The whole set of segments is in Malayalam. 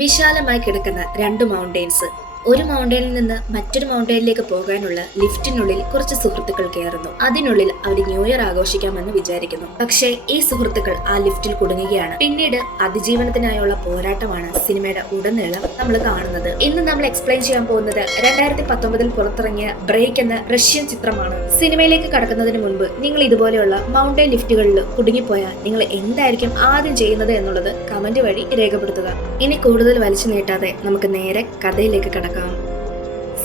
വിശാലമായി കിടക്കുന്ന രണ്ട് മൗണ്ടെയ്ൻസ്. ഒരു മൗണ്ടെയിനിൽ നിന്ന് മറ്റൊരു മൗണ്ടെയിനിലേക്ക് പോകാനുള്ള ലിഫ്റ്റിനുള്ളിൽ കുറച്ച് സുഹൃത്തുക്കൾ കയറുന്നു. അതിനുള്ളിൽ അവർ ന്യൂ ഇയർ ആഘോഷിക്കാമെന്ന് വിചാരിക്കുന്നു. പക്ഷേ ഈ സുഹൃത്തുക്കൾ ആ ലിഫ്റ്റിൽ കുടുങ്ങുകയാണ്. പിന്നീട് അതിജീവനത്തിനായുള്ള പോരാട്ടമാണ് സിനിമയുടെ ഉടനീളം നമ്മൾ കാണുന്നത്. ഇന്ന് നമ്മൾ എക്സ്പ്ലെയിൻ ചെയ്യാൻ പോകുന്നത് 2019 പുറത്തിറങ്ങിയ ബ്രേക്ക് എന്ന റഷ്യൻ ചിത്രമാണ്. സിനിമയിലേക്ക് കടക്കുന്നതിന് മുൻപ് നിങ്ങൾ ഇതുപോലെയുള്ള മൗണ്ടെയിൻ ലിഫ്റ്റുകളിൽ കുടുങ്ങിപ്പോയാൽ നിങ്ങൾ എന്തായിരിക്കും ആദ്യം ചെയ്യുന്നത് എന്നുള്ളത് കമന്റ് വഴി രേഖപ്പെടുത്തുക. ഇനി കൂടുതൽ വലിച്ചു നീട്ടാതെ നമുക്ക് നേരെ കഥയിലേക്ക് കടക്കാം.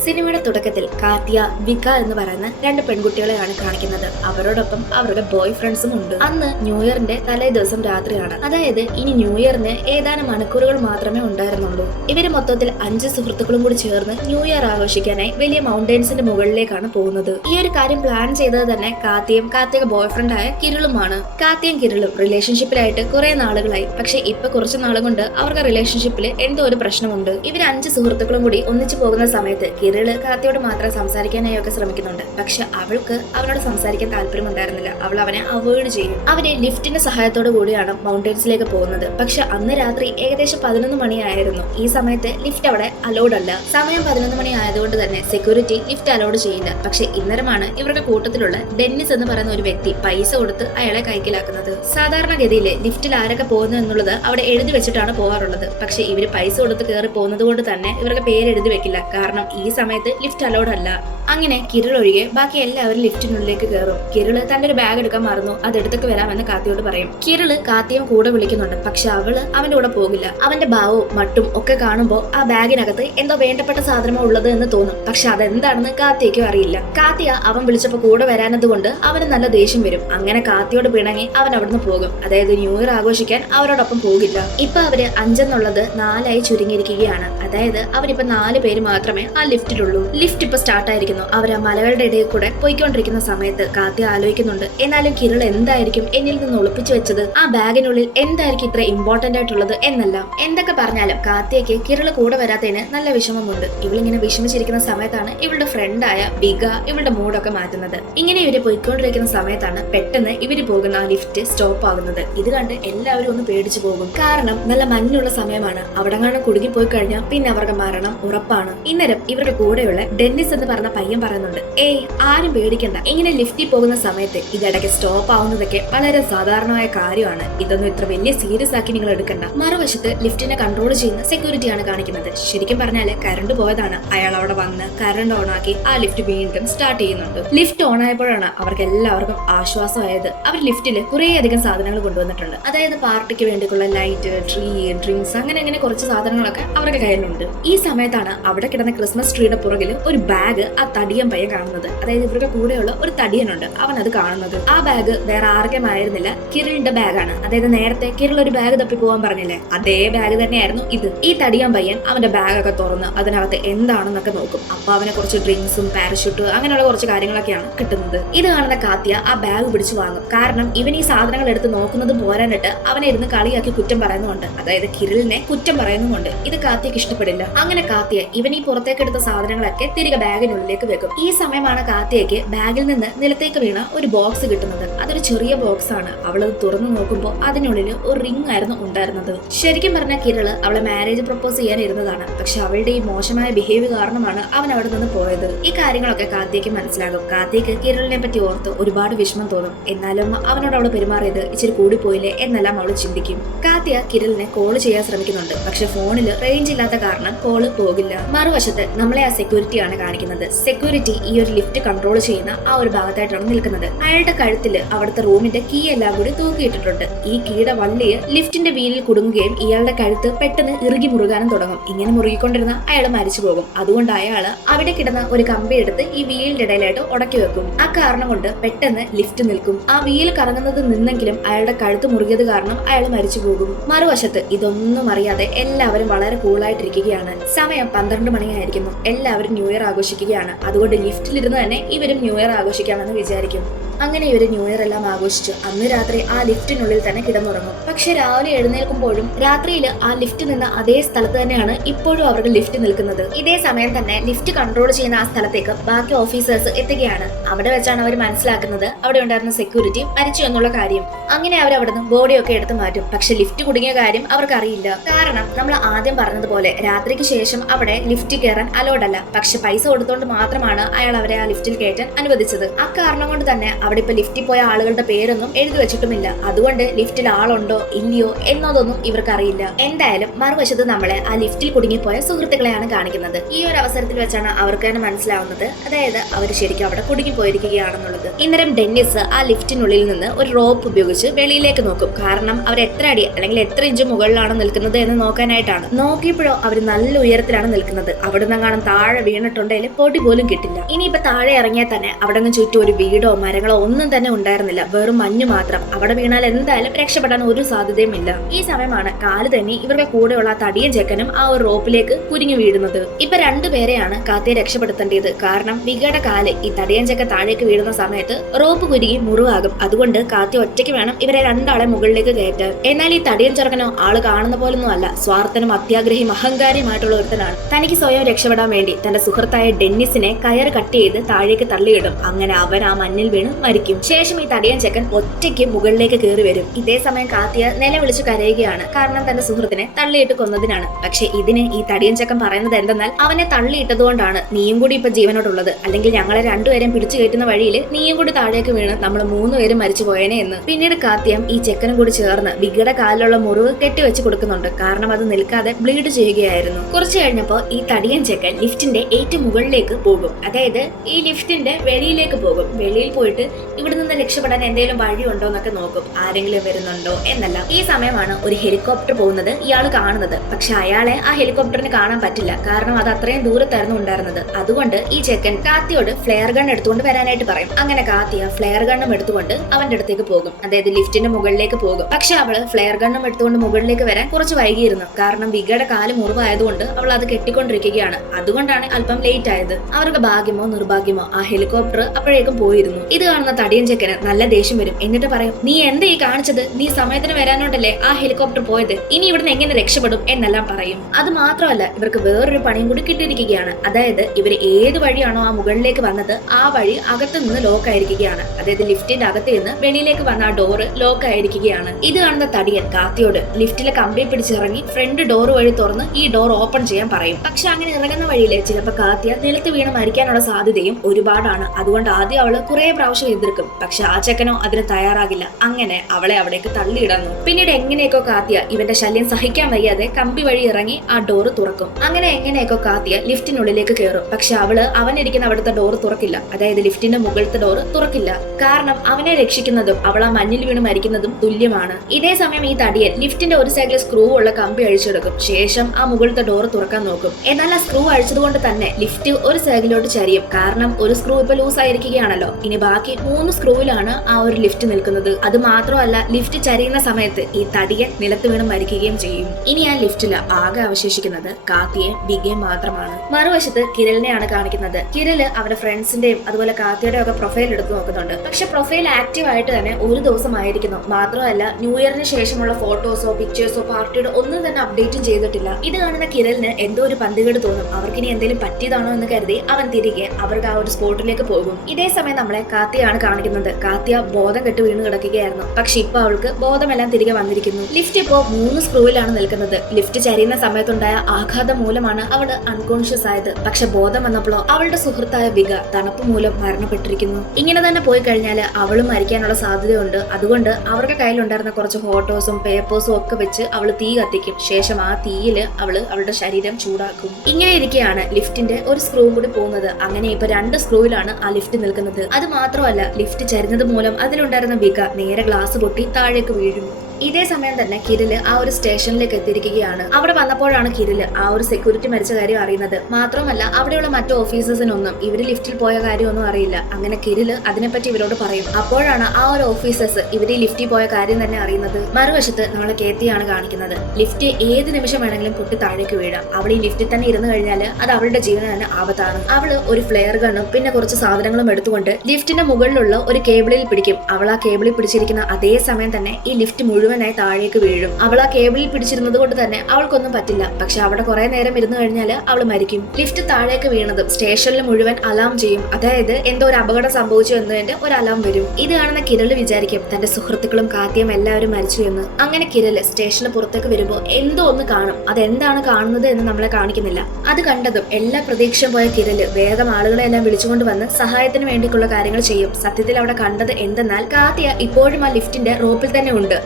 സിനിമയുടെ തുടക്കത്തിൽ കാത്യ, വിക എന്ന് പറയുന്ന രണ്ട് പെൺകുട്ടികളെയാണ് കാണിക്കുന്നത്. അവരോടൊപ്പം അവരുടെ ബോയ് ഫ്രണ്ട്സും ഉണ്ട്. അന്ന് ന്യൂ ഇയറിന്റെ തലേ ദിവസം രാത്രിയാണ്. അതായത് ഇനി ന്യൂ ഇയറിന് ഏതാനും മണിക്കൂറുകൾ മാത്രമേ ഉണ്ടായിരുന്നുള്ളൂ. ഇവര് മൊത്തത്തിൽ 5 സുഹൃത്തുക്കളും കൂടി ചേർന്ന് ന്യൂ ഇയർ ആഘോഷിക്കാനായി വലിയ മൗണ്ടെയിൻസിന്റെ മുകളിലേക്കാണ് പോകുന്നത്. ഈ ഒരു കാര്യം പ്ലാൻ ചെയ്തത് തന്നെ കാത്യയുടെ ബോയ് ഫ്രണ്ടായ കിരിളുമാണ്. കാത്യയും കിരിളും റിലേഷൻഷിപ്പിലായിട്ട് കുറെ നാളുകളായി. പക്ഷെ ഇപ്പൊ കുറച്ച് നാളും കൊണ്ട് അവർക്ക് റിലേഷൻഷിപ്പിൽ എന്തോ ഒരു പ്രശ്നമുണ്ട്. ഇവർ 5 സുഹൃത്തുക്കളും കൂടി ഒന്നിച്ചു പോകുന്ന സമയത്ത് കിരള് കാത്യയോട് മാത്രം സംസാരിക്കാനായി ഒക്കെ ശ്രമിക്കുന്നുണ്ട്. പക്ഷെ അവൾക്ക് അവനോട് സംസാരിക്കാൻ താല്പര്യം ഉണ്ടായിരുന്നില്ല. അവൾ അവനെ അവോയ്ഡ് ചെയ്യും. അവര് ലിഫ്റ്റിന്റെ സഹായത്തോടു കൂടിയാണ് മൗണ്ടെയിൻസിലേക്ക് പോകുന്നത്. പക്ഷെ അന്ന് രാത്രി ഏകദേശം 11 മണിയായിരുന്നു. ഈ സമയത്ത് ലിഫ്റ്റ് അവിടെ അലൗഡ് അല്ല. സമയം 11 മണി ആയതുകൊണ്ട് തന്നെ സെക്യൂരിറ്റി ലിഫ്റ്റ് അലൗഡ് ചെയ്യില്ല. പക്ഷെ ഇന്നരമാണ് ഇവരുടെ കൂട്ടത്തിലുള്ള ഡെന്നിസ് എന്ന് പറയുന്ന ഒരു വ്യക്തി പൈസ കൊടുത്ത് അയാളെ കൈക്കലാക്കുന്നത്. സാധാരണഗതിയിൽ ലിഫ്റ്റിൽ ആരൊക്കെ പോകുന്നു എന്നുള്ളത് അവിടെ എഴുതി വെച്ചിട്ടാണ് പോകാറുള്ളത്. പക്ഷെ ഇവര് പൈസ കൊടുത്ത് കയറി പോകുന്നത് കൊണ്ട് തന്നെ ഇവരുടെ പേര് എഴുതി വെക്കില്ല. കാരണം ഈ സമയത്ത് ലിഫ്റ്റ് അലൗഡ് അല്ല. അങ്ങനെ കിരൾ ഒഴികെ ബാക്കി എല്ലാവരും ലിഫ്റ്റിനുള്ളിലേക്ക് കയറും. കിരള് തന്റെ ഒരു ബാഗ് എടുക്കാൻ മറന്നു. അതെടുത്തൊക്കെ വരാമെന്ന് കാത്തിയോട് പറയും. കിരള് കാത്തിയും കൂടെ വിളിക്കുന്നുണ്ട്. പക്ഷെ അവള് അവന്റെ കൂടെ പോകില്ല. അവന്റെ ഭാവവും മട്ടും ഒക്കെ കാണുമ്പോൾ ആ ബാഗിനകത്ത് എന്തോ വേണ്ടപ്പെട്ട സാധനമോ ഉള്ളത് എന്ന് തോന്നും. പക്ഷെ അതെന്താണെന്ന് കാത്തിയക്കും അറിയില്ല. കാത്തിയ അവൻ വിളിച്ചപ്പോ കൂടെ വരാനത് കൊണ്ട് അവന് നല്ല ദേഷ്യം വരും. അങ്ങനെ കാത്തിയോട് പിണങ്ങി അവൻ അവിടുന്ന് പോകും. അതായത് ന്യൂ ഇയർ ആഘോഷിക്കാൻ അവരോടൊപ്പം പോകില്ല. ഇപ്പൊ അവര് 5 എന്നുള്ളത് 4 ആയി ചുരുങ്ങിയിരിക്കുകയാണ്. അതായത് അവരിപ്പോ 4 പേര് മാത്രമേ ആ ലിഫ്റ്റിലുള്ളൂ. ലിഫ്റ്റ് ഇപ്പൊ സ്റ്റാർട്ട് ആയിരിക്കുന്നു. അവർ ആ മലകളുടെ ഇടയിൽ കൂടെ പോയിക്കൊണ്ടിരിക്കുന്ന സമയത്ത് കാത്യ ആലോചിക്കുന്നുണ്ട്, എന്നാലും കിരൾ എന്തായിരിക്കും എന്നിൽ നിന്ന് ഒളിപ്പിച്ചു വെച്ചത്, ആ ബാഗിനുള്ളിൽ എന്തായിരിക്കും ഇത്ര ഇമ്പോർട്ടന്റ് ആയിട്ടുള്ളത് എന്നെല്ലാം. എന്തൊക്കെ പറഞ്ഞാലും കാത്യയ്ക്ക് കിരള് കൂടെ വരാത്തതിന് നല്ല വിഷമമുണ്ട്. ഇവളിങ്ങനെ വിഷമിച്ചിരിക്കുന്ന സമയത്താണ് ഇവളുടെ ഫ്രണ്ടായ വിക ഇവളുടെ മൂഡൊക്കെ മാറ്റുന്നത്. ഇങ്ങനെ ഇവര് പോയിക്കൊണ്ടിരിക്കുന്ന സമയത്താണ് പെട്ടെന്ന് ഇവര് പോകുന്ന ആ ലിഫ്റ്റ് സ്റ്റോപ്പ് ആകുന്നത്. ഇത് കണ്ട് എല്ലാവരും ഒന്ന് പേടിച്ചു പോകും. കാരണം നല്ല മഞ്ഞുള്ള സമയമാണ്. അവിടെങ്ങാനും കുടുങ്ങിപ്പോയി കഴിഞ്ഞാൽ പിന്നെ അവർക്ക് മരണം ഉറപ്പാണ്. ഇന്നേരം ഇവരുടെ കൂടെയുള്ള ഡെന്നിസ് എന്ന് പറഞ്ഞ പയ്യൻ പറയുന്നുണ്ട്, ഏയ് ആരും പേടിക്കണ്ട, ഇങ്ങനെ ലിഫ്റ്റിൽ പോകുന്ന സമയത്ത് ഇതിടയ്ക്ക് സ്റ്റോപ്പ് ആവുന്നതൊക്കെ വളരെ സാധാരണമായ കാര്യമാണ്. ഇതൊന്നും ഇത്ര വലിയ സീരിയസ് ആക്കി നിങ്ങൾ എടുക്കണ്ട. മറുവശത്ത് ലിഫ്റ്റിനെ കൺട്രോൾ ചെയ്യുന്ന സെക്യൂരിറ്റിയാണ് കാണിക്കുന്നത്. ശരിക്കും പറഞ്ഞാല് കറണ്ട് പോയതാണ്. അയാൾ അവിടെ വന്ന് കറണ്ട് ഓൺ ആക്കി ആ ലിഫ്റ്റ് വീണ്ടും സ്റ്റാർട്ട് ചെയ്യുന്നുണ്ട്. ലിഫ്റ്റ് ഓൺ ആയപ്പോഴാണ് അവർക്ക് എല്ലാവർക്കും ആശ്വാസമായത്. അവർ ലിഫ്റ്റില് കുറേ അധികം സാധനങ്ങൾ കൊണ്ടുവന്നിട്ടുണ്ട്. അതായത് പാർട്ടിക്ക് വേണ്ടിയുള്ള ലൈറ്റ്, ട്രീ, ഡ്രിങ്ക്സ്, അങ്ങനെ കുറച്ച് സാധനങ്ങളൊക്കെ അവരുടെ കയ്യിലുണ്ട്. ഈ സമയത്താണ് അവിടെ കിടന്ന ക്രിസ്മസ് ട്രീയുടെ പുറകിൽ ഒരു ബാഗ് ആ തടിയൻ പയ്യൻ കാണുന്നത്. അതായത് ഇവരുടെ കൂടെയുള്ള ഒരു തടിയനുണ്ട്, അവൻ അത് കാണുന്നത്. ആ ബാഗ് വേറെ ആർക്കും ആയിരുന്നില്ല, കിരളിന്റെ ബാഗാണ്. അതായത് നേരത്തെ കിരൾ ഒരു ബാഗ് തപ്പി പോകാൻ പറഞ്ഞില്ലേ, അതേ ബാഗ് തന്നെയായിരുന്നു ഇത്. ഈ തടിയൻ പയ്യൻ അവന്റെ ബാഗൊക്കെ തുറന്ന് അതിനകത്ത് എന്താണെന്നൊക്കെ നോക്കും. അപ്പൊ അവനെ കുറച്ച് ഡ്രിങ്ക്സും പാരഷൂട്ട് അങ്ങനെയുള്ള കുറച്ച് കാര്യങ്ങളൊക്കെയാണ് കിട്ടുന്നത്. ഇത് കാണുന്ന കാത്യ ആ ബാഗ് പിടിച്ചു വാങ്ങും. കാരണം ഇവൻ ഈ സാധനങ്ങൾ എടുത്ത് നോക്കുന്നത് പോരാനിട്ട് അവനെ ഇരുന്ന് കളിയാക്കി കുറ്റം പറയുന്നുണ്ട്. അതായത് കിരളിനെ കുറ്റം പറയുന്നുമുണ്ട്. ഇത് കാത്യക്ക് ഇഷ്ടപ്പെടില്ല. അങ്ങനെ കാത്യ ഇവൻ ഈ പുറത്തേക്ക് എടുത്ത സാധനങ്ങളൊക്കെ തിരികെ ബാഗിനുള്ളിലേക്ക് വെക്കും. ഈ സമയമാണ് കാത്യയ്ക്ക് ബാഗിൽ നിന്ന് നിലത്തേക്ക് വീണ ഒരു ബോക്സ് കിട്ടുന്നത്. അതൊരു ചെറിയ ബോക്സ് ആണ്. അവളത് തുറന്നു നോക്കുമ്പോൾ അതിനുള്ളിൽ ഒരു റിംഗ് ആയിരുന്നു ഉണ്ടായിരുന്നത്. ശരിക്കും പറഞ്ഞ കിരള് അവളെ മാരേജ് പ്രപ്പോസ് ചെയ്യാൻ ഇരുന്നതാണ്. പക്ഷെ അവളുടെ ഈ മോശമായ ബിഹേവിയർ കാരണമാണ് അവൻ അവിടെ നിന്ന് പോയത്. ഈ കാര്യങ്ങളൊക്കെ കാത്യയ്ക്ക് മനസ്സിലാകും. കാത്യയ്ക്ക് കിരളിനെ പറ്റി ഓർത്ത് ഒരുപാട് വിഷമം തോന്നും. എന്നാലും അവനോട് അവള് പെരുമാറിയത് ഇച്ചിരി കൂടിപ്പോയില്ലേ എന്നെല്ലാം അവള് ചിന്തിക്കും. കാത്യ കിരളിനെ കോള് ചെയ്യാൻ ശ്രമിക്കുന്നുണ്ട്. പക്ഷെ ഫോണിൽ റേഞ്ച് ഇല്ലാത്ത കാരണം കോള് പോകില്ല. മറുവശത്ത് നമ്മളെ ആ സെക്യൂരിറ്റിയാണ് കാണിക്കുന്നത്. സെക്യൂരിറ്റി ഈ ഒരു ലിഫ്റ്റ് കൺട്രോൾ ചെയ്യുന്ന ആ ഒരു ഭാഗത്തായിട്ടാണ് നിൽക്കുന്നത്. അയാളുടെ കഴുത്തില് അവിടുത്തെ റൂമിന്റെ കീ എല്ലാം കൂടി തൂക്കിയിട്ടിട്ടുണ്ട്. ഈ കീയുടെ വള്ളിയെ ലിഫ്റ്റിന്റെ വീലിൽ കുടുങ്ങുകയും ഇയാളുടെ കഴുത്ത് പെട്ടെന്ന് ഇറുകി മുറുകാനും തുടങ്ങും. ഇങ്ങനെ മുറുകിക്കൊണ്ടിരുന്ന അയാൾ മരിച്ചു പോകും. അതുകൊണ്ട് അയാള് അവിടെ കിടന്ന ഒരു കമ്പി എടുത്ത് ഈ വീലിന്റെ ഇടയിലായിട്ട് ഉടക്കി വെക്കും. ആ കാരണം കൊണ്ട് പെട്ടെന്ന് ലിഫ്റ്റ് നിൽക്കും. ആ വീല് കറങ്ങുന്നത് നിന്നെങ്കിലും അയാളുടെ കഴുത്ത് മുറുകിയത് കാരണം അയാൾ മരിച്ചു പോകും. മറുവശത്ത് ഇതൊന്നും അറിയാതെ എല്ലാവരും വളരെ കൂളായിട്ടിരിക്കുകയാണ്. സമയം 12 മണിയായിരിക്കുന്നു. എല്ലാവരും ന്യൂ ഇയർ ആഘോഷിക്കുകയാണ്. അതുകൊണ്ട് ലിഫ്റ്റിലിരുന്ന് തന്നെ ഇവരും ന്യൂ ഇയർ ആഘോഷിക്കാമെന്ന് വിചാരിക്കും. അങ്ങനെ ഇവര് ന്യൂ ഇയർ എല്ലാം ആഘോഷിച്ചു അന്ന് രാത്രി ആ ലിഫ്റ്റിനുള്ളിൽ തന്നെ കിടന്നുറങ്ങും. പക്ഷെ രാവിലെ എഴുന്നേൽക്കുമ്പോഴും രാത്രിയിൽ ആ ലിഫ്റ്റ് നിന്ന അതേ സ്ഥലത്ത് തന്നെയാണ് ഇപ്പോഴും അവരുടെ ലിഫ്റ്റ് നിൽക്കുന്നത്. ഇതേ സമയം തന്നെ ലിഫ്റ്റ് കൺട്രോൾ ചെയ്യുന്ന ആ സ്ഥലത്തേക്ക് ബാക്കി ഓഫീസേഴ്സ് എത്തുകയാണ്. അവിടെ വെച്ചാണ് അവർ മനസ്സിലാക്കുന്നത് അവിടെ ഉണ്ടായിരുന്ന സെക്യൂരിറ്റി മരിച്ചു എന്നുള്ള കാര്യം. അങ്ങനെ അവർ അവിടുന്ന് ബോഡിയൊക്കെ എടുത്ത് മാറ്റും. പക്ഷെ ലിഫ്റ്റ് കുടുങ്ങിയ കാര്യം അവർക്ക് അറിയില്ല. കാരണം നമ്മൾ ആദ്യം പറഞ്ഞതുപോലെ രാത്രിക്ക് ശേഷം അവിടെ ലിഫ്റ്റ് കയറാൻ അലോഡ് അല്ല. പക്ഷെ പൈസ കൊടുത്തോണ്ട് മാത്രമാണ് അയാൾ അവരെ ആ ലിഫ്റ്റിൽ കയറ്റാൻ അനുവദിച്ചത്. ആ കാരണം കൊണ്ട് തന്നെ അവിടെ ഇപ്പൊ ലിഫ്റ്റിൽ പോയ ആളുകളുടെ പേരൊന്നും എഴുതി വെച്ചിട്ടുമില്ല. അതുകൊണ്ട് ലിഫ്റ്റിൽ ആളുണ്ടോ ഇല്ലയോ എന്നതൊന്നും ഇവർക്ക് അറിയില്ല. എന്തായാലും മറുവശത്ത് നമ്മളെ ആ ലിഫ്റ്റിൽ കുടുങ്ങിപ്പോയ സുഹൃത്തുക്കളെയാണ് കാണിക്കുന്നത്. ഈ ഒരു അവസരത്തിൽ വെച്ചാണ് അവർക്ക് തന്നെ മനസ്സിലാവുന്നത് അതായത് അവർ ശരിക്കും അവിടെ കുടുങ്ങിപ്പോയിരിക്കുകയാണെന്നുള്ളത്. ഇന്നേരം ഡെന്നിസ് ആ ലിഫ്റ്റിനുള്ളിൽ നിന്ന് ഒരു റോപ്പ് ഉപയോഗിച്ച് വെളിയിലേക്ക് നോക്കും. കാരണം അവർ എത്ര അടി അല്ലെങ്കിൽ എത്ര ഇഞ്ച് മുകളിലാണ് നിൽക്കുന്നത് എന്ന് നോക്കാനായിട്ടാണ്. നോക്കിയപ്പോഴോ അവർ നല്ല ഉയരത്തിലാണ് നിൽക്കുന്നത്. അവിടെ നിന്നെങ്ങാനും താഴെ വീണിട്ടുണ്ടെങ്കിൽ പൊടി പോലും കിട്ടില്ല. ഇനിയിപ്പോ താഴെ ഇറങ്ങിയാൽ തന്നെ അവിടെ നിന്ന് ചുറ്റും ഒരു വീടോ മരങ്ങളോ ഒന്നും തന്നെ ഉണ്ടായിരുന്നില്ല. വെറും മഞ്ഞ് മാത്രം. അവിടെ വീണാൽ എന്തായാലും രക്ഷപ്പെടാൻ ഒരു സാധ്യതയും ഇല്ല. ഈ സമയമാണ് കാല് തന്നെ ഇവരുടെ കൂടെയുള്ള തടിയൻ ചെക്കനും ആ ഒരു റോപ്പിലേക്ക് കുരുങ്ങി വീഴുന്നത്. ഇപ്പൊ രണ്ടുപേരെയാണ് കാത്തിയെ രക്ഷപ്പെടുത്തേണ്ടത്. കാരണം വികയുടെ കാല് ഈ തടിയൻ ചെക്കൻ താഴേക്ക് വീഴുന്ന സമയത്ത് റോപ്പ് കുരുങ്ങി മുറിവാകും. അതുകൊണ്ട് കാത്തി ഒറ്റയ്ക്ക് വേണം ഇവരെ രണ്ടാളെ മുകളിലേക്ക് കയറ്റാൻ. എന്നാൽ ഈ തടിയൻ ചെറുക്കനോ ആള് കാണുന്ന പോലൊന്നും അല്ല. സ്വാർത്ഥനും അത്യാഗ്രഹിയും അഹങ്കാരിയുമായിട്ടുള്ള ഒരുത്തനാണ്. തനിക്ക് സ്വയം രക്ഷപ്പെടാൻ വേണ്ടി തന്റെ സുഹൃത്തായ ഡെന്നിസിനെ കയറ് കട്ട് ചെയ്ത് താഴേക്ക് തള്ളിയിടും. അങ്ങനെ അവൻ ആ മഞ്ഞിൽ വീണ് മരിക്കും. ശേഷം ഈ തടിയൻ ചെക്കൻ ഒറ്റയ്ക്ക് മുകളിലേക്ക് കയറി വരും. ഇതേ സമയം കാത്തിയ നിലവിളിച്ച് കരയുകയാണ്. കാരണം തന്റെ സുഹൃത്തിനെ തള്ളിയിട്ട് കൊന്നതിനാണ്. പക്ഷെ ഇതിന് ഈ തടിയൻ ചെക്കൻ പറയുന്നത് എന്തെന്നാൽ അവനെ തള്ളിയിട്ടതുകൊണ്ടാണ് നീയും കൂടി ഇപ്പൊ ജീവനോടുള്ളത്. അല്ലെങ്കിൽ ഞങ്ങളെ രണ്ടുപേരും പിടിച്ചു കയറ്റുന്ന വഴിയിൽ നീയും കൂടി താഴേക്ക് വീണ് നമ്മൾ 3 പേരും മരിച്ചു പോയേനെ എന്ന്. പിന്നീട് കാത്യം ഈ ചെക്കനും കൂടി ചേർന്ന് വിഗയുടെ കാലിലുള്ള മുറിവ് കെട്ടിവെച്ച് കൊടുക്കുന്നുണ്ട്. കാരണം അത് നിൽക്കാതെ ബ്ലീഡ് ചെയ്യുകയായിരുന്നു. കുറച്ചു കഴിഞ്ഞപ്പോ ഈ തടിയൻ ചെക്കൻ ലിഫ്റ്റിന്റെ ഏറ്റവും മുകളിലേക്ക് പോകും. അതായത് ഈ ലിഫ്റ്റിന്റെ വെളിയിലേക്ക് പോകും. വെളിയിൽ പോയിട്ട് ഇവിടെ നിന്ന് രക്ഷപ്പെടാൻ എന്തെങ്കിലും വഴിയുണ്ടോ എന്നൊക്കെ നോക്കും. ആരെങ്കിലും വരുന്നുണ്ടോ എന്നല്ല. ഈ സമയമാണ് ഒരു ഹെലികോപ്റ്റർ പോകുന്നത് ഇയാൾ കാണുന്നത്. പക്ഷെ അയാളെ ആ ഹെലികോപ്റ്ററിന് കാണാൻ പറ്റില്ല. കാരണം അത് അത്രയും ദൂരത്തായിരുന്നു ഉണ്ടായിരുന്നത്. അതുകൊണ്ട് ഈ ചെക്കൻ കാത്തിയോട് ഫ്ലെയർ ഗൺ എടുത്തുകൊണ്ട് വരാനായിട്ട് പറയും. അങ്ങനെ കാത്തിയ ഫ്ലെയർ ഗണ്ണും എടുത്തുകൊണ്ട് അവന്റെ അടുത്തേക്ക് പോകും. അതായത് ലിഫ്റ്റിന്റെ മുകളിലേക്ക് പോകും. പക്ഷെ അവള് ഫ്ലെയർ ഗണ്ണും എടുത്തുകൊണ്ട് മുകളിലേക്ക് വരാൻ കുറച്ച് വൈകിയിരുന്നു. കാരണം വിഗയുടെ കാല് മുറിവായതുകൊണ്ട് അവൾ അത് കെട്ടിക്കൊണ്ടിരിക്കുകയാണ്. അതുകൊണ്ടാണ് അല്പം ലേറ്റ് ആയത്. അവർക്ക് ഭാഗ്യമോ നിർഭാഗ്യമോ ആ ഹെലികോപ്റ്റർ അപ്പോഴേക്കും പോയിരുന്നു. ഇത് കാണുന്ന തടിയൻ ചെക്കന് നല്ല ദേഷ്യം വരും. എന്നിട്ട് പറയും നീ എന്താ ഈ കാണിച്ചത്? നീ സമയത്തിന് വരാനോട്ടല്ലേ ആ ഹെലികോപ്റ്റർ പോയത്? ഇനി ഇവിടുന്ന് എങ്ങനെ രക്ഷപ്പെടും എന്നെല്ലാം പറയും. അത് മാത്രമല്ല ഇവർക്ക് വേറൊരു പണിയും കൂടി കിട്ടിയിരിക്കുകയാണ്. അതായത് ഇവർ ഏത് വഴിയാണോ ആ മുകളിലേക്ക് വന്നത് ആ വഴി അകത്ത് നിന്ന് ലോക്ക് ആയിരിക്കുകയാണ്. അതായത് ലിഫ്റ്റിന്റെ അകത്ത് നിന്ന് വെളിയിലേക്ക് വന്ന ആ ഡോറ് ലോക്ക് ആയിരിക്കുകയാണ്. ഇത് കാണുന്ന തടിയൻ കാത്തിയോട് ലിഫ്റ്റിലെ കമ്പി പിടിച്ചിറങ്ങി ഫ്രണ്ട് ഡോർ വഴി തുറന്ന് ഈ ഡോർ ഓപ്പൺ ചെയ്യാൻ പറയും. പക്ഷെ അങ്ങനെ ഇറങ്ങുന്ന വഴിയില് ചിലപ്പോൾ കാത്തിയ നിലത്ത് വീണ് മരിക്കാനുള്ള സാധ്യതയും ഒരുപാടാണ്. അതുകൊണ്ട് ആദ്യം അവള് കുറെ പ്രാവശ്യം എതിർക്കും. പക്ഷെ ആ ചെക്കനോ അതിന് തയ്യാറാകില്ല. അങ്ങനെ അവളെ അവിടേക്ക് തള്ളിയിടുന്നു. പിന്നീട് എങ്ങനെയൊക്കെ കാത്തിയ ഇവന്റെ ശല്യം സഹിക്കാൻ വയ്യാതെ കമ്പി വഴി ഇറങ്ങി ആ ഡോറ് തുറക്കും. അങ്ങനെ എങ്ങനെയൊക്കെ കാത്തിയ ലിഫ്റ്റിനുള്ളിലേക്ക് കയറും. പക്ഷെ അവനിരിക്കുന്ന അവിടുത്തെ ഡോറ് തുറക്കില്ല. അതായത് ലിഫ്റ്റിന്റെ മുകളിലത്തെ ഡോറ് തുറക്കില്ല. കാരണം അവനെ രക്ഷിക്കുന്നതും അവൾ ആ മഞ്ഞിൽ വീണ് മരിക്കുന്നതും തുല്യമാണ്. ഇതേ സമയം ഈ തടിയൻ ലിഫ്റ്റിന്റെ ഒരു സൈഡിൽ സ്ക്രൂ ഉള്ള കമ്പി അഴിച്ചെടുക്കും. ശേഷം ആ മുകളിലത്തെ ഡോറ് തുറക്കാൻ നോക്കും. എന്നാൽ ആ സ്ക്രൂ അഴിച്ചതുകൊണ്ട് തന്നെ ലിഫ്റ്റ് ഒരു സൈഡിലോട്ട് ചരിയും. കാരണം ഒരു സ്ക്രൂ ഇപ്പൊ ലൂസ് ആയിരിക്കുകയാണല്ലോ. ഇനി ബാക്കി 3 സ്ക്രൂവിലാണ് ആ ഒരു ലിഫ്റ്റ് നിൽക്കുന്നത്. അത് മാത്രമല്ല ലിഫ്റ്റ് ചരിയുന്ന സമയത്ത് ഈ തടിയൻ നിലത്ത് വീണ് മരിക്കുകയും ചെയ്യും. ഇനി ആ ലിഫ്റ്റില് ആകെ അവശേഷിക്കുന്നത് കാത്തിയെയും വിഗയും മാത്രമാണ്. മറുവശത്ത് കിരലിനെയാണ് കാണിക്കുന്നത്. കിരല് അവരുടെ ഫ്രണ്ട്സിന്റെയും അതുപോലെ കാത്തിയുടെ ഒക്കെ പ്രൊഫൈൽ എടുത്ത് നോക്കുന്നുണ്ട്. പക്ഷെ പ്രൊഫൈൽ ആക്റ്റീവ് ആയിട്ട് തന്നെ ഒരു ദിവസമായിരിക്കുന്നു. മാത്രമല്ല ന്യൂ ഇയറിന് ശേഷമുള്ള ഫോട്ടോസോ പിക്ചേഴ്സോ പാർട്ടിയുടെ ഒന്നും തന്നെ അപ്ഡേറ്റും ചെയ്തിട്ടില്ല. ഇത് കാണുന്ന കിരലിന് എന്തോ ഒരു പന്തികേട് തോന്നും. അവർക്കിനി എന്തെങ്കിലും പറ്റിയതാണോ എന്ന് കരുതി അവൻ തിരികെ അവർക്ക് ആ ഒരു സ്പോട്ടിലേക്ക് പോകും. ഇതേ സമയം നമ്മളെ കാത്തിയാണ് കാണിക്കുന്നത്. കാത്തിയ ബോധം കെട്ട് വീണ് കിടക്കുകയായിരുന്നു. പക്ഷെ ഇപ്പൊ അവൾക്ക് ബോധമെല്ലാം തിരികെ വന്നിരിക്കുന്നു. ലിഫ്റ്റ് ഇപ്പോ 3 സ്ക്രൂവിലാണ് നിൽക്കുന്നത്. ലിഫ്റ്റ് ചരിയുന്ന സമയത്തുണ്ടായ ആഘാതം മൂലമാണ് അവള് അൺകോൺഷ്യസ് ആയത്. പക്ഷെ ബോധം വന്നപ്പോഴോ അവളുടെ സുഹൃത്തായ വിഗ തണുപ്പ് മൂലം മരണപ്പെട്ടിരിക്കുന്നു. ഇങ്ങനെ തന്നെ പോയി കഴിഞ്ഞാൽ അവളും മരിക്കാനുള്ള സാധ്യതയുണ്ട്. അതുകൊണ്ട് അവരുടെ കയ്യിലുണ്ടായിരുന്ന കുറച്ച് ഫോട്ടോസും പേപ്പേഴ്സും ഒക്കെ വെച്ച് അവള് തീ കത്തിക്കും. ശേഷം ആ തീയില് അവളുടെ ശരീരം ചൂടാക്കും. ഇങ്ങനെ ഇരിക്കെയാണ് ലിഫ്റ്റിന്റെ ഒരു സ്ക്രൂ കൂടി പോകുന്നത്. അങ്ങനെ ഇപ്പൊ 2 സ്ക്രൂവിലാണ് ആ ലിഫ്റ്റ് നിൽക്കുന്നത്. അത് മാത്രമല്ല ലിഫ്റ്റ് ചരിഞ്ഞത് മൂലം അതിലുണ്ടായിരുന്ന വിഗ നേരെ ഗ്ലാസ് പൊട്ടി താഴേക്ക് വീഴും. ഇതേ സമയം തന്നെ കിരില് ആ ഒരു സ്റ്റേഷനിലേക്ക് എത്തിയിരിക്കുകയാണ്. അവിടെ വന്നപ്പോഴാണ് കിരില് ആ ഒരു സെക്യൂരിറ്റി മരിച്ച കാര്യം അറിയുന്നത്. മാത്രമല്ല അവിടെയുള്ള മറ്റു ഓഫീസേഴ്സിനൊന്നും ഇവര് ലിഫ്റ്റിൽ പോയ കാര്യമൊന്നും അറിയില്ല. അങ്ങനെ കിരില് അതിനെപ്പറ്റി ഇവരോട് പറയും. അപ്പോഴാണ് ആ ഒരു ഓഫീസേഴ്സ് ഇവര് ലിഫ്റ്റിൽ പോയ കാര്യം തന്നെ അറിയുന്നത്. മറുവശത്ത് നമ്മളെ കേത്തിയാണ് കാണിക്കുന്നത്. ലിഫ്റ്റ് ഏത് നിമിഷം വേണമെങ്കിലും പൊട്ടി താഴേക്ക് വീഴാം. അവൾ ഈ ലിഫ്റ്റിൽ തന്നെ ഇരുന്ന് കഴിഞ്ഞാൽ അത് അവളുടെ ജീവന് തന്നെ ആപത്താണ്. അവള് ഒരു ഫ്ലെയർ ഗണ്ണും പിന്നെ കുറച്ച് സാധനങ്ങളും എടുത്തുകൊണ്ട് ലിഫ്റ്റിന്റെ മുകളിലുള്ള ഒരു കേബിളിൽ പിടിക്കും. അവൾ ആ കേബിളിൽ പിടിച്ചിരിക്കുന്ന അതേ സമയം തന്നെ ഈ ലിഫ്റ്റ് മുഴുവനായി താഴേക്ക് വീഴും. അവൾ ആ കേബിളിൽ പിടിച്ചിരുന്നത് കൊണ്ട് തന്നെ അവൾക്കൊന്നും പറ്റില്ല. പക്ഷെ അവിടെ കുറെ നേരം ഇരുന്ന് കഴിഞ്ഞാൽ അവൾ മരിക്കും. ലിഫ്റ്റ് താഴേക്ക് വീണതും സ്റ്റേഷനിൽ മുഴുവൻ അലാം ചെയ്യും. അതായത് എന്തോ ഒരു അപകടം സംഭവിച്ചു എന്നതിന്റെ ഒരു അലാം വരും. ഇത് കാണുന്ന കിരള് വിചാരിക്കും തന്റെ സുഹൃത്തുക്കളും കാത്തിയും എല്ലാവരും മരിച്ചു എന്ന്. അങ്ങനെ കിരള് സ്റ്റേഷന് പുറത്തേക്ക് വരുമ്പോൾ എന്തോ ഒന്ന് കാണും. അതെന്താണ് കാണുന്നത് എന്ന് നമ്മളെ കാണിക്കുന്നില്ല. അത് കണ്ടതും എല്ലാ പ്രതീക്ഷയും പോയ കിരള് വേഗം ആളുകളെ എല്ലാം വിളിച്ചുകൊണ്ട് വന്ന് സഹായത്തിന് വേണ്ടിയുള്ള കാര്യങ്ങൾ ചെയ്യും. സത്യത്തിൽ അവിടെ കണ്ടത് എന്തെന്നാൽ കാത്തിയ ഇപ്പോഴും ആ ലിഫ്റ്റിന്റെ റോപ്പിൽ തന്നെ ഉണ്ട്.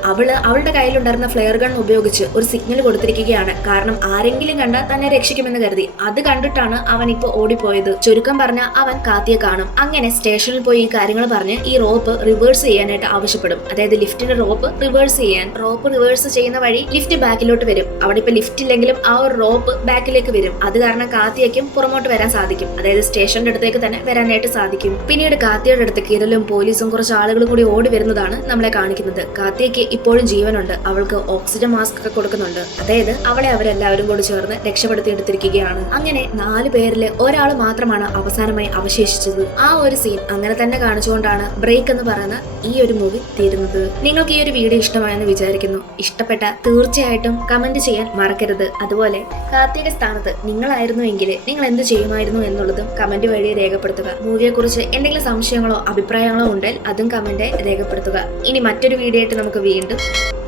അവളുടെ കയ്യിലുണ്ടായിരുന്ന ഫ്ലെയർ ഗൺ ഉപയോഗിച്ച് ഒരു സിഗ്നൽ കൊടുത്തിരിക്കുകയാണ്. കാരണം ആരെങ്കിലും കണ്ടാൽ തന്നെ രക്ഷിക്കുമെന്ന് കരുതി. അത് കണ്ടിട്ടാണ് അവൻ ഇപ്പൊ ഓടിപ്പോയത്. ചുരുക്കം പറഞ്ഞ അവൻ കാത്തിയെ കാണും. അങ്ങനെ സ്റ്റേഷനിൽ പോയി ഈ കാര്യങ്ങൾ പറഞ്ഞ് ഈ റോപ്പ് റിവേഴ്സ് ചെയ്യാനായിട്ട് ആവശ്യപ്പെടും. അതായത് ലിഫ്റ്റിന്റെ റോപ്പ് റിവേഴ്സ് ചെയ്യാൻ. റോപ്പ് റിവേഴ്സ് ചെയ്യുന്ന വഴി ലിഫ്റ്റ് ബാക്കിലോട്ട് വരും. അവിടെ ഇപ്പൊ ലിഫ്റ്റ് ഇല്ലെങ്കിലും ആ ഒരു റോപ്പ് ബാക്കിലേക്ക് വരും. അത് കാരണം കാത്തിയയ്ക്കും പുറമോട്ട് വരാൻ സാധിക്കും. അതായത് സ്റ്റേഷന്റെ അടുത്തേക്ക് തന്നെ വരാനായിട്ട് സാധിക്കും. പിന്നീട് കാത്തിയുടെ അടുത്ത് കിരലും പോലീസും കുറച്ച് ആളുകളും കൂടി ഓടി വരുന്നതാണ് നമ്മളെ കാണിക്കുന്നത്. കാത്തിയയ്ക്ക് ഇപ്പോഴും ജീവനുണ്ട്. അവൾക്ക് ഓക്സിജൻ മാസ്ക് ഒക്കെ കൊടുക്കുന്നുണ്ട്. അതായത് അവളെ അവരെല്ലാവരും കൂടി ചേർന്ന് രക്ഷപ്പെടുത്തി എടുത്തിരിക്കുകയാണ്. അങ്ങനെ 4 പേരില് ഒരാൾ മാത്രമാണ് അവസാനമായി അവശേഷിച്ചത്. ആ ഒരു സീൻ അങ്ങനെ തന്നെ കാണിച്ചുകൊണ്ടാണ് ബ്രേക്ക് എന്ന് പറയുന്ന ഈ ഒരു മൂവി തീരുന്നത്. നിങ്ങൾക്ക് ഈ ഒരു വീഡിയോ ഇഷ്ടമായെന്ന് വിചാരിക്കുന്നു. ഇഷ്ടപ്പെട്ട തീർച്ചയായിട്ടും കമന്റ് ചെയ്യാൻ മറക്കരുത്. അതുപോലെ കാർത്തിക സ്ഥാനത്ത് നിങ്ങളായിരുന്നു എങ്കിൽ നിങ്ങൾ എന്ത് ചെയ്യുമായിരുന്നു എന്നുള്ളതും കമന്റ് വഴി രേഖപ്പെടുത്തുക. മൂവിയെ കുറിച്ച് എന്തെങ്കിലും സംശയങ്ങളോ അഭിപ്രായങ്ങളോ ഉണ്ടെങ്കിൽ അതും കമന്റ് രേഖപ്പെടുത്തുക. ഇനി മറ്റൊരു വീഡിയോ ആയിട്ട് നമുക്ക് വീണ്ടും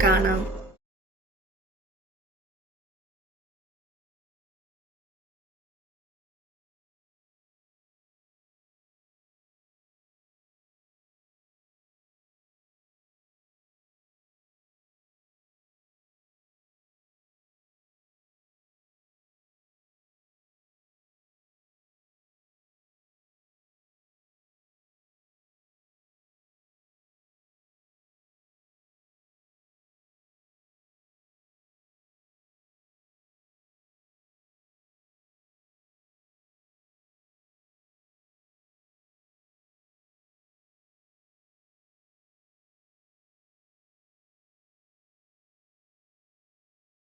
കാണാം.